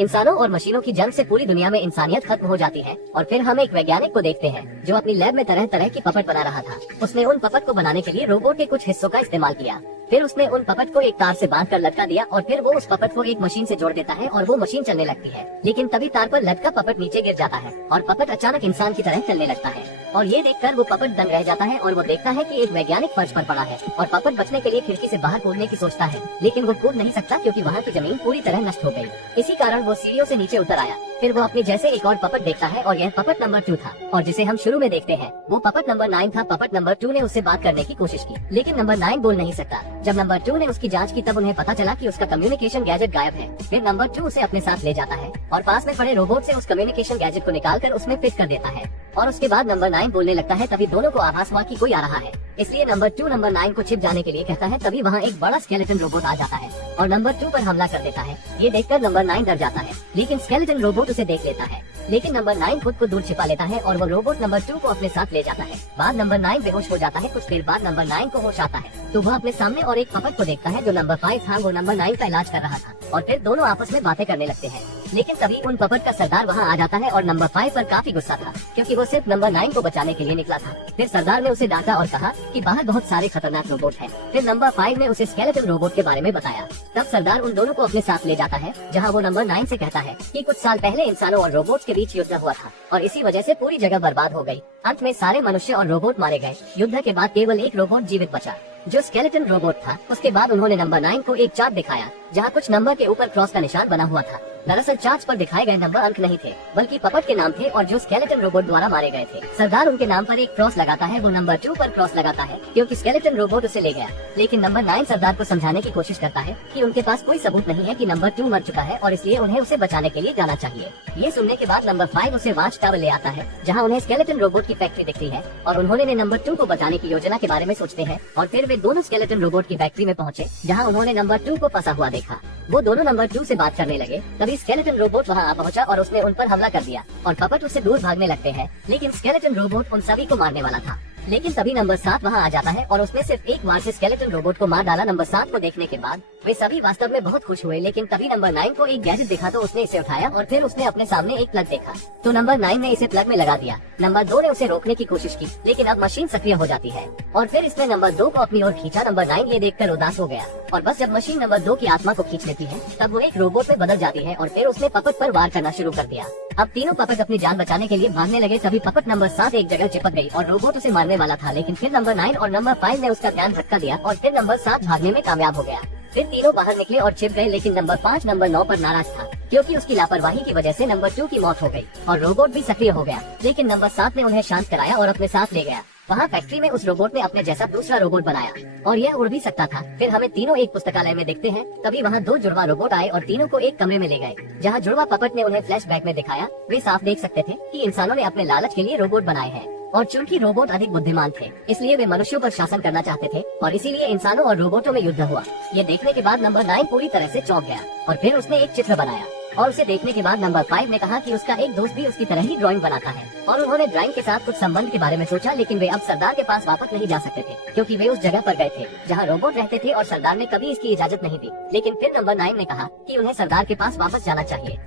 इंसानों और मशीनों की जंग से पूरी दुनिया में इंसानियत खत्म हो जाती है और फिर हम एक वैज्ञानिक को देखते हैं जो अपनी लैब में तरह तरह की पपट बना रहा था। उसने उन पपट को बनाने के लिए रोबोट के कुछ हिस्सों का इस्तेमाल किया। फिर उसने उन पपट को एक तार से बांध कर लटका दिया और फिर वो उस पपट को एक मशीन से जोड़ देता है और वो मशीन चलने लगती है। लेकिन तभी तार पर लटका पपट नीचे गिर जाता है और पपट अचानक इंसान की तरह चलने लगता है। और ये देखकर वो पपट दंग रह जाता है और वो देखता है कि एक वैज्ञानिक फर्श पर पड़ा है और पपट बचने के लिए खिड़की से बाहर कूदने की सोचता है, लेकिन वो कूद नहीं सकता क्योंकि वहाँ की जमीन पूरी तरह नष्ट हो गई। इसी कारण वो सीढ़ियों से नीचे उतर आया। फिर वो अपने जैसे एक और पपट देखता है और यह पपट नंबर 2 था और जिसे हम शुरू में देखते हैं वो पपट नंबर 9 था। पपट नंबर 2 ने उससे बात करने की कोशिश की, लेकिन नंबर 9 बोल नहीं सकता। जब नंबर 2 ने उसकी जांच की तब उन्हें पता चला कि उसका कम्युनिकेशन गैजेट गायब है। फिर नंबर 2 उसे अपने साथ ले जाता है और पास में पड़े रोबोट से उस कम्युनिकेशन गैजेट को निकालकर उसमें फिट कर देता है और उसके बाद नंबर 9 बोलने लगता है। तभी दोनों को आभास हुआ कि कोई आ रहा है, इसलिए नंबर 2 नंबर 9 को छिप जाने के लिए कहता है। तभी वहाँ एक बड़ा स्केलेटन रोबोट आ जाता है और नंबर 2 पर हमला कर देता है। ये देखकर नंबर 9 डर जाता है, लेकिन स्केलेटन रोबोट उसे देख लेता है। लेकिन नंबर 9 खुद को दूर छिपा लेता है और वो रोबोट नंबर 2 को अपने साथ ले जाता है। बाद नंबर 9 बेहोश हो जाता है। कुछ देर बाद नंबर 9 को होश आता है तो वह अपने सामने और एक पपट को देखता है जो नंबर 5 था। वो नंबर 9 का इलाज कर रहा था और फिर दोनों आपस में बातें करने लगते हैं। लेकिन तभी उन पपट का सरदार वहाँ आ जाता है और नंबर 5 पर काफी गुस्सा था क्योंकि वो सिर्फ नंबर 9 को बचाने के लिए निकला था। फिर सरदार ने उसे डांटा और कहा कि बाहर बहुत सारे खतरनाक रोबोट हैं। फिर नंबर 5 ने उसे स्केलेटन रोबोट के बारे में बताया। तब सरदार उन दोनों को अपने साथ ले जाता है जहाँ वो नंबर 9 से कहता है कि कुछ साल पहले इंसानों और रोबोट्स के बीच युद्ध हुआ था और इसी वजह से पूरी जगह बर्बाद हो गई। अंत में सारे मनुष्य और रोबोट मारे गए। युद्ध के बाद केवल एक रोबोट जीवित बचा जो स्केलेटन रोबोट था। उसके बाद उन्होंने नंबर 9 को एक चार्ट दिखाया जहाँ कुछ नंबर के ऊपर क्रॉस का निशान बना हुआ था। दरअसल चार्ट पर दिखाए गए नंबर अंक नहीं थे बल्कि पपट के नाम थे और जो स्केलेटन रोबोट द्वारा मारे गए थे। सरदार उनके नाम पर एक क्रॉस लगाता है। वो नंबर 2 पर क्रॉस लगाता है क्योंकि स्केलेटन रोबोट उसे ले गया। लेकिन नंबर 9 सरदार को समझाने की कोशिश करता है कि उनके पास कोई सबूत नहीं है कि नंबर 2 मर चुका है और इसलिए उन्हें उसे बचाने के लिए जाना चाहिए। ये सुनने के बाद नंबर 5 उसे वॉच टावर ले आता है जहाँ उन्हें स्केलेटन रोबोट की फैक्ट्री दिखती है और उन्होंने नंबर 2 को बचाने की योजना के बारे में सोचते हैं। और फिर वे दोनों स्केलेटन रोबोट की फैक्ट्री में पहुँचे जहाँ उन्होंने नंबर 2 को फंसा हुआ देखा। वो दोनों नंबर 2 से बात करने लगे। तभी स्केलेटन रोबोट वहाँ आ पहुँचा और उसने उन पर हमला कर दिया और पपट उससे दूर भागने लगते हैं। लेकिन स्केलेटन रोबोट उन सभी को मारने वाला था। लेकिन तभी नंबर 7 वहाँ आ जाता है और उसने सिर्फ एक बार से स्केलेटन रोबोट को मार डाला। नंबर 7 को देखने के बाद वे सभी वास्तव में बहुत खुश हुए। लेकिन तभी नंबर 9 को एक गैजेट दिखा तो उसने इसे उठाया और फिर उसने अपने सामने एक प्लग देखा तो नंबर 9 ने इसे प्लग में लगा दिया। नंबर 2 ने उसे रोकने की कोशिश की लेकिन अब मशीन सक्रिय हो जाती है और फिर इसने नंबर 2 को अपनी ओर खींचा। नंबर 9 ये देखकर उदास हो गया और बस जब मशीन नंबर 2 की आत्मा को खींच लेती है तब वो एक रोबोट में बदल जाती है और फिर उसने पपट पर वार करना शुरू कर दिया। अब तीनों पपट अपनी जान बचाने के लिए भागने लगे। तभी पपट नंबर 7 एक जगह चिपक गई और रोबोट उसे मारने वाला था। लेकिन फिर नंबर 9 और नंबर 5 ने उसका ध्यान भटका दिया और फिर नंबर 7 भागने में कामयाब हो गया। फिर तीनों बाहर निकले और छिप गए। लेकिन नंबर 5 नंबर 9 पर नाराज था क्योंकि उसकी लापरवाही की वजह से नंबर 2 की मौत हो गई और रोबोट भी सक्रिय हो गया। लेकिन नंबर 7 ने उन्हें शांत कराया और अपने साथ ले गया। वहाँ फैक्ट्री में उस रोबोट ने अपने जैसा दूसरा रोबोट बनाया और यह उड़ भी सकता था। फिर हमें तीनों एक पुस्तकालय में देखते हैं। तभी वहाँ 2 जुड़वा रोबोट आए और तीनों को एक कमरे में ले गए जहाँ जुड़वा पपट ने उन्हें फ्लैशबैक में दिखाया। वे साफ देख सकते थे कि इंसानों ने अपने लालच के लिए रोबोट बनाए हैं और चूंकि रोबोट अधिक बुद्धिमान थे इसलिए वे मनुष्यों पर शासन करना चाहते थे और इसीलिए इंसानों और रोबोटों में युद्ध हुआ। ये देखने के बाद नंबर 9 पूरी तरह से चौंक गया और फिर उसने एक चित्र बनाया और उसे देखने के बाद नंबर 5 ने कहा कि उसका एक दोस्त भी उसकी तरह ही ड्राइंग बनाता है और उन्होंने ड्राइंग के साथ कुछ संबंध के बारे में सोचा। लेकिन वे अब सरदार के पास वापस नहीं जा सकते थे क्योंकि वे उस जगह पर गए थे जहाँ रोबोट रहते थे और सरदार ने कभी इसकी इजाजत नहीं दी। लेकिन फिर नंबर 9 ने कहा कि उन्हें सरदार के पास वापस जाना चाहिए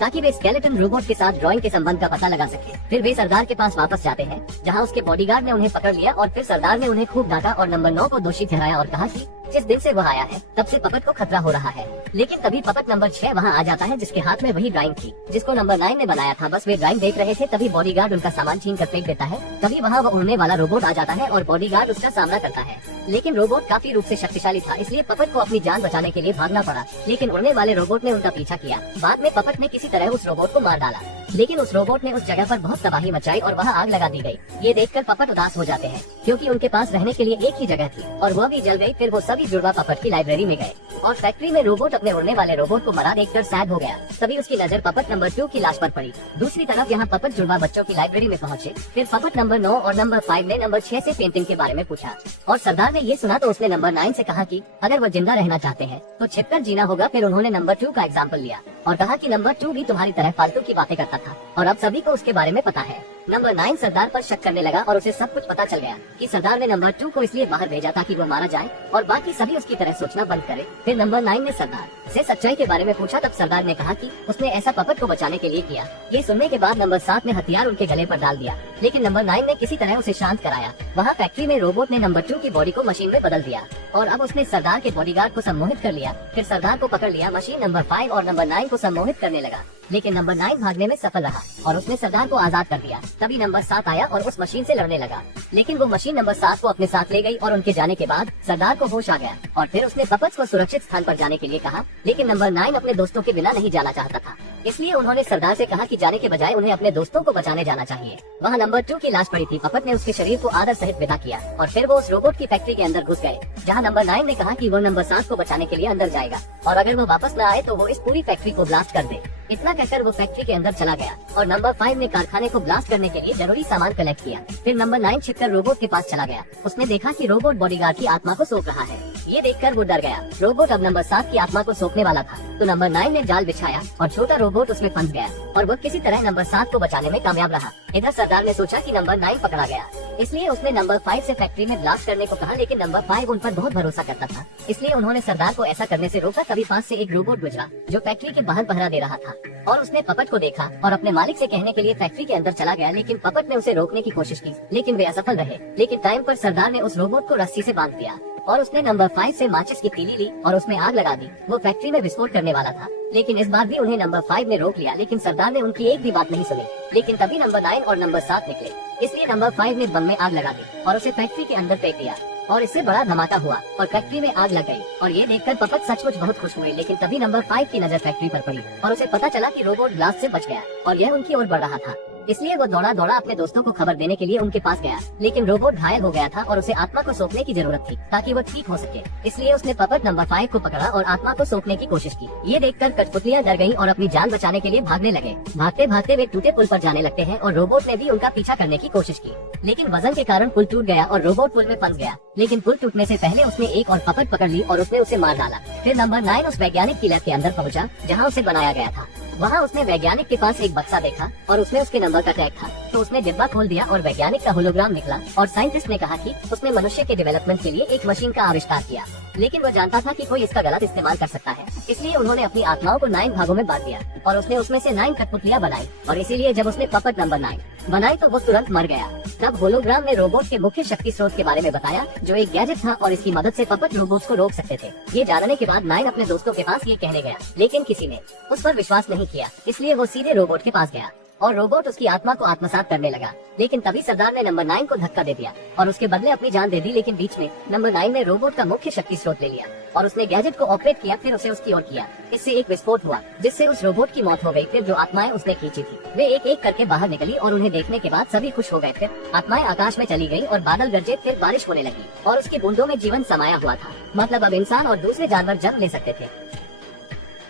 ताकि वे स्केलेटन रोबोट के साथ ड्राइंग के संबंध का पता लगा सके। फिर वे सरदार के पास वापस जाते हैं जहां उसके बॉडीगार्ड ने उन्हें पकड़ लिया और फिर सरदार ने उन्हें खूब डांटा और नंबर 9 को दोषी ठहराया और कहा कि जिस दिन से वह आया है तब से पपट को खतरा हो रहा है। लेकिन तभी पपट नंबर 6 वहाँ आ जाता है जिसके हाथ में वही ड्राइंग थी जिसको नंबर 9 ने बनाया था। बस वे ड्राइंग देख रहे थे तभी बॉडीगार्ड उनका सामान छीन कर फेंक देता है। तभी वहाँ वो उड़ने वाला रोबोट आ जाता है और बॉडीगार्ड उसका सामना करता है। लेकिन रोबोट काफी रूप से शक्तिशाली था इसलिए पपट को अपनी जान बचाने के लिए भागना पड़ा। लेकिन उड़ने वाले रोबोट ने उनका पीछा किया। बाद में पपट ने किसी तरह उस रोबोट को मार डाला। लेकिन उस रोबोट ने उस जगह पर बहुत तबाही मचाई और वहाँ आग लगा दी गई। ये देखकर पपट उदास हो जाते हैं क्योंकि उनके पास रहने के लिए एक ही जगह थी और वह भी जल गई। फिर वो सभी जुड़वा पपट की लाइब्रेरी में गए और फैक्ट्री में रोबोट अपने उड़ने वाले रोबोट को मरा देखकर सैड हो गया। तभी उसकी नजर पपट नंबर 2 की लाश पर पड़ी। दूसरी तरफ यहाँ पपट जुड़वा बच्चों की लाइब्रेरी में पहुँचे। फिर पपट नंबर 9 और नंबर 5 ने नंबर 6 से पेंटिंग के बारे में पूछा और सरदार ने ये सुना तो उसने नंबर 9 से कहा कि अगर वो जिंदा रहना चाहते हैं तो छिपकर जीना होगा। फिर उन्होंने नंबर 2 का एग्जाम्पल लिया और कहा कि नंबर 2 भी तुम्हारी तरह फालतू की बातें करता था और अब सभी को उसके बारे में पता है। नंबर 9 सरदार पर शक करने लगा और उसे सब कुछ पता चल गया कि सरदार ने नंबर 2 को इसलिए बाहर भेजा ताकि वो मारा जाए और बाकी सभी उसकी तरह सोचना बंद करे। फिर नंबर 9 ने सरदार से सच्चाई के बारे में पूछा। तब सरदार ने कहा कि उसने ऐसा पपट को बचाने के लिए किया। ये सुनने के बाद नंबर 7 ने हथियार उनके गले पर डाल दिया, लेकिन नंबर 9 ने किसी तरह उसे शांत कराया। वहाँ फैक्ट्री में रोबोट ने नंबर 2 की बॉडी को मशीन में बदल दिया और अब उसने सरदार के बॉडीगार्ड को सम्मोहित कर लिया। फिर सरदार को पकड़ लिया। मशीन नंबर 5 और नंबर 9 को सम्मोहित करने लगा, लेकिन नंबर 9 भागने में सफल रहा और उसने सरदार को आजाद कर दिया। तभी नंबर 7 आया और उस मशीन से लड़ने लगा, लेकिन वो मशीन नंबर 7 को अपने साथ ले गई और उनके जाने के बाद सरदार को होश आ गया और फिर उसने पपट्स को सुरक्षित स्थान पर जाने के लिए कहा। लेकिन नंबर 9 अपने दोस्तों के बिना नहीं जाना चाहता था, इसलिए उन्होंने सरदार से कहा कि जाने के बजाय उन्हें अपने दोस्तों को बचाने जाना चाहिए। वहाँ नंबर 2 की लाश पड़ी थी। पपट ने उसके शरीर को आदर सहित विदा किया और फिर वो उस रोबोट की फैक्ट्री के अंदर घुस गए, जहाँ नंबर 9 ने कहा कि वो नंबर 7 को बचाने के लिए अंदर जाएगा और अगर वो वापस न आए तो वो इस पूरी फैक्ट्री को ब्लास्ट कर दे। इतना कहकर वो फैक्ट्री के अंदर चला गया और नंबर 5 ने कारखाने को ब्लास्ट करने के लिए जरूरी सामान कलेक्ट किया। फिर नंबर 9 छिपकर रोबोट के पास चला गया। उसने देखा कि रोबोट बॉडीगार्ड की आत्मा को सौंप रहा है। ये देखकर वो डर गया। रोबोट अब नंबर 7 की आत्मा को सौंपने वाला था, तो नंबर 9 ने जाल बिछाया और छोटा रोबोट उसमें फंस गया और वो किसी तरह नंबर 7 को बचाने में कामयाब रहा। इधर सरदार ने सोचा कि नंबर 9 पकड़ा गया, इसलिए उसने नंबर 5 से फैक्ट्री में ब्लास्ट करने को कहा, लेकिन नंबर 5 उन पर बहुत भरोसा करता था, इसलिए उन्होंने सरदार को ऐसा करने से रोका। तभी पास से एक रोबोट गुजरा जो फैक्ट्री के बाहर पहरा दे रहा था और उसने पपट को देखा और अपने मालिक से कहने के लिए फैक्ट्री के अंदर चला गया, लेकिन पपट ने उसे रोकने की कोशिश की, लेकिन वे असफल रहे। लेकिन टाइम पर सरदार ने उस रोबोट को रस्सी से बांध दिया और उसने नंबर 5 से माचिस की तीली ली और उसमें आग लगा दी। वो फैक्ट्री में विस्फोट करने वाला था, लेकिन इस बार भी उन्हें नंबर 5 ने रोक लिया, लेकिन सरदार ने उनकी एक भी बात नहीं सुनी। लेकिन तभी नंबर 9 और नंबर 7 निकले, इसलिए नंबर 5 ने बम में आग लगा दी और उसे फैक्ट्री के अंदर फेंक दिया और इससे बड़ा धमाका हुआ और फैक्ट्री में आग लग गई। और ये देखकर पपट सचमुच बहुत खुश हुए। लेकिन तभी नंबर 5 की नजर फैक्ट्री पर पड़ी और उसे पता चला कि रोबोट ब्लास्ट से बच गया और यह उनकी ओर बढ़ रहा था, इसलिए वो दौड़ा दौड़ा अपने दोस्तों को खबर देने के लिए उनके पास गया। लेकिन रोबोट घायल हो गया था और उसे आत्मा को सौंपने की जरूरत थी ताकि वो ठीक हो सके, इसलिए उसने पपट नंबर 5 को पकड़ा और आत्मा को सौंपने की कोशिश की। ये देखकर कठपुतलियां डर गईं और अपनी जान बचाने के लिए भागने लगे। भागते भागते वे टूटे पुल पर जाने लगते हैं और रोबोट ने भी उनका पीछा करने की कोशिश की, लेकिन वजन के कारण पुल टूट गया और रोबोट पुल में फंस गया। लेकिन पुल टूटने से पहले उसने एक और पपट पकड़ ली और उसने उसे मार डाला। फिर नंबर 9 उस वैज्ञानिक की लैब के अंदर पहुंचा जहां उसे बनाया गया था। वहाँ उसने वैज्ञानिक के पास एक बक्सा देखा और उसमें उसके नंबर का टैग था, तो उसने डिब्बा खोल दिया और वैज्ञानिक का होलोग्राम निकला और साइंटिस्ट ने कहा कि उसने मनुष्य के डेवलपमेंट के लिए एक मशीन का आविष्कार किया, लेकिन वो जानता था कि कोई इसका गलत इस्तेमाल कर सकता है, इसलिए उन्होंने अपनी आत्माओं को 9 भागों में बांट दिया और उसने उसमें से 9 कठपुतलियां बनाई और इसीलिए जब उसने पपट नंबर 9 बनाई तो वो तुरंत मर गया। तब होलोग्राम ने रोबोट के मुख्य शक्ति स्रोत के बारे में बताया, जो एक गैजेट था और इसकी मदद से पपट रोबोट्स को रोक सकते थे। ये जानने के बाद 9 अपने दोस्तों के पास ये कहने गया, लेकिन किसी ने उस पर विश्वास नहीं किया, इसलिए वो सीधे रोबोट के पास गया और रोबोट उसकी आत्मा को आत्मसात करने लगा। लेकिन तभी सरदार ने नंबर 9 को धक्का दे दिया और उसके बदले अपनी जान दे दी। लेकिन बीच में नंबर 9 ने रोबोट का मुख्य शक्ति स्रोत ले लिया और उसने गैजेट को ऑपरेट किया, फिर उसे उसकी ओर किया। इससे एक विस्फोट हुआ जिससे उस रोबोट की मौत हो गई। फिर जो आत्माएं उसने खींची थी वे एक एक करके बाहर निकली और उन्हें देखने के बाद सभी खुश हो गए। फिर आत्माएं आकाश में चली गयी और बादल गरजे, फिर बारिश होने लगी और उसकी बूंदों में जीवन समाया हुआ था। मतलब अब इंसान और दूसरे जानवर जन्म ले सकते थे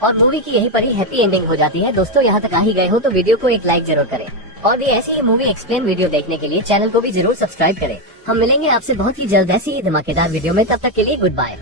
और मूवी की यहीं पर ही हैप्पी एंडिंग हो जाती है। दोस्तों यहाँ तक आ ही गए हो तो वीडियो को एक लाइक जरूर करें और भी ऐसी ही मूवी एक्सप्लेन वीडियो देखने के लिए चैनल को भी जरूर सब्सक्राइब करें। हम मिलेंगे आपसे बहुत ही जल्द ऐसी ही धमाकेदार वीडियो में, तब तक के लिए गुड बाय।